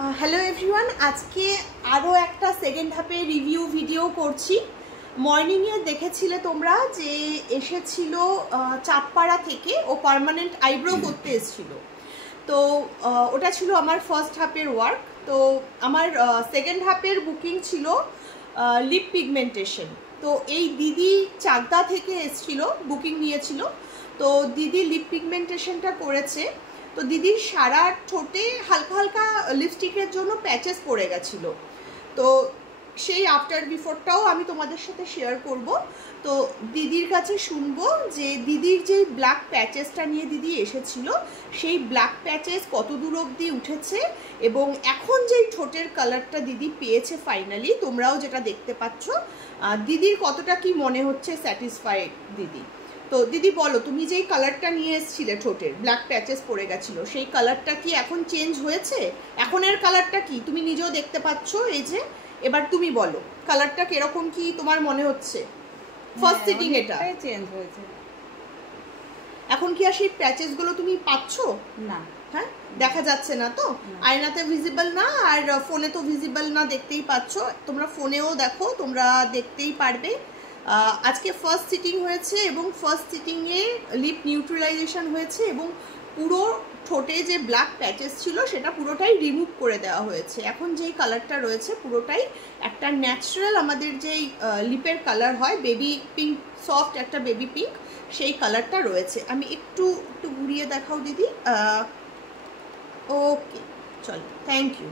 Hello everyone, আজকে আরও একটা সেকেন্ড হাফে রিভিউ ভিডিও করছি। মর্নিংয়ে দেখেছিলে তোমরা যে এসেছিল চাঁদপাড়া থেকে, ও পার্মানেন্ট আইব্রো করতে এসেছিল। তো ওটা ছিল আমার ফার্স্ট হাফের ওয়ার্ক। তো আমার সেকেন্ড হাফের বুকিং ছিল লিপ পিগমেন্টেশন। তো এই দিদি চাকদা থেকে এসেছিল, বুকিং নিয়েছিল। তো দিদি লিপ পিগমেন্টেশনটা করেছে। তো দিদির সারা ঠোঁটে হালকা হালকা লিপস্টিকের জন্য প্যাচেস পড়ে গেছিল। তো সেই আফটার বিফোরটাও আমি তোমাদের সাথে শেয়ার করব। তো দিদির কাছে শুনবো যে দিদির যে ব্ল্যাক প্যাচেসটা নিয়ে দিদি এসেছিল, সেই ব্ল্যাক প্যাচেস কত দূর অবধি উঠেছে এবং এখন যেই ঠোঁটের কালারটা দিদি পেয়েছে ফাইনালি, তোমরাও যেটা দেখতে পাচ্ছ, দিদির কতটা কি মনে হচ্ছে স্যাটিসফাইড দিদি। তো দিদি বলো, তুমি যেই কালারটা নিয়ে এসেছিলে ঠোঁটের ব্ল্যাক প্যাচেস পড়ে গেছিল, সেই কালারটা কি এখন চেঞ্জ হয়েছে? এখনের কালারটা কি তুমি নিজেও দেখতে পাচ্ছ, এই যে। এবার তুমি বলো কালারটা কিরকম কি তোমার মনে হচ্ছে? ফার্স্ট সিটিং এটা চেঞ্জ হয়েছে। এখন কি আর সেই প্যাচেস গুলো তুমি পাচ্ছ? না। হ্যাঁ, দেখা যাচ্ছে না তো, আয়নাতে ভিজিবল না, আর ফোনে তো ভিজিবল না, দেখতেই পাচ্ছ। তোমরা ফোনেও দেখো, তোমরা দেখতেই পারবে। আজকে ফার্স্ট সিটিং হয়েছে এবং ফার্স্ট সিটিংয়ে লিপ নিউট্রালাইজেশন হয়েছে এবং পুরো ঠোঁটে যে ব্ল্যাক প্যাচেস ছিল সেটা পুরোটাই রিমুভ করে দেওয়া হয়েছে। এখন যেই কালারটা রয়েছে পুরোটাই একটা ন্যাচারাল আমাদের যেই লিপের কালার হয়, বেবি পিঙ্ক, সফট একটা বেবি পিঙ্ক, সেই কালারটা রয়েছে। আমি একটু ঘুরিয়ে দেখাও দিদি। ওকে, চলো, থ্যাংক ইউ।